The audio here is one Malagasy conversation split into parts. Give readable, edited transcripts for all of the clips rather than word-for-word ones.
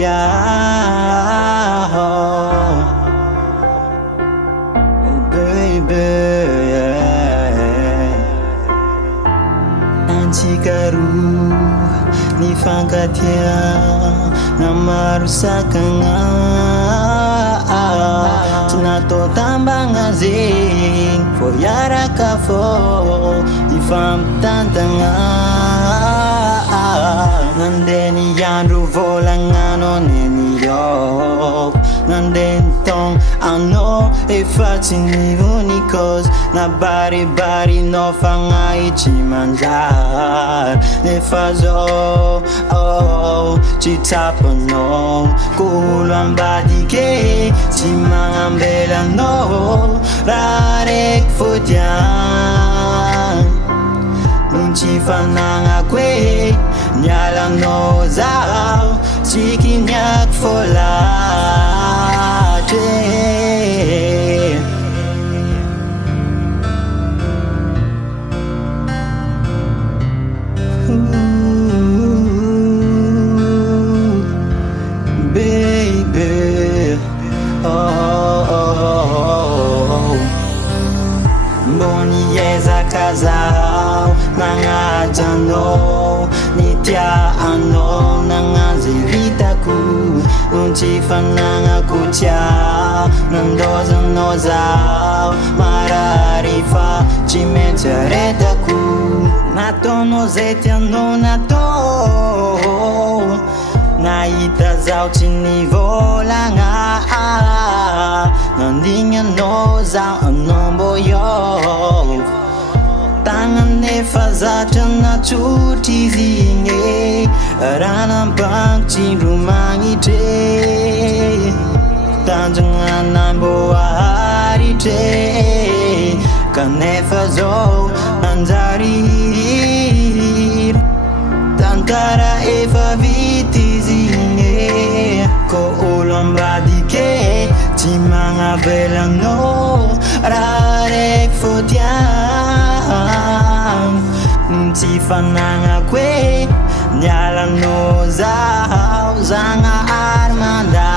dia. Oh baby, Antikaru ni fankatia namarusakanga tinato tambanga zing for Hiaretako ifam tantanga nandeni yandru volangano neni yo nandentong ano efatini unicos na bari no fangai chimanjar ne fazo oh chitapano kulambadike chimangambela no rarek futian nunchifananga kwe nyala no zao chikinyak folate. Baby, oh, Boni yeza kazao nangajano nitia ano nangaziritaku unchifananga kutia nandoza nozao mararifa chimetaretaku nato nozetiano nato naita zao chinivolanga nandinga no zao anomboyo tangan nefazatra na chutizinge ranambang chirumangitre tanjanganamboaritre kanefazo anjarir tantara efa vitizinge ko ulambadike chimanga belano rarek fotian chifananga kwe nyala no zao zanga armanda.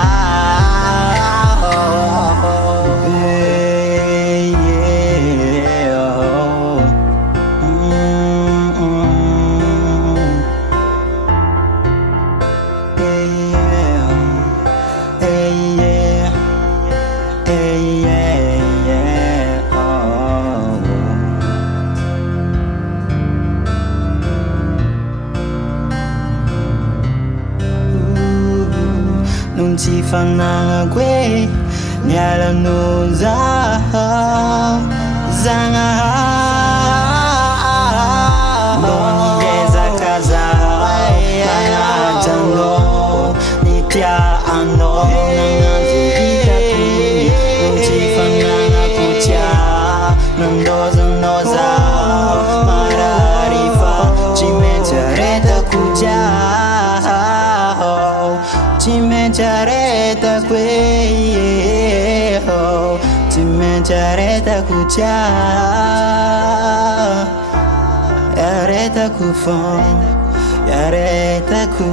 Nunchifananga kwe nyala no zao zanga boni yeza kazao nangajano nitia ano nangaziritaku nunchifananga kutia nandoza nozao mararifa chimetaretaku Hiaretako Hiaretako Hiaretako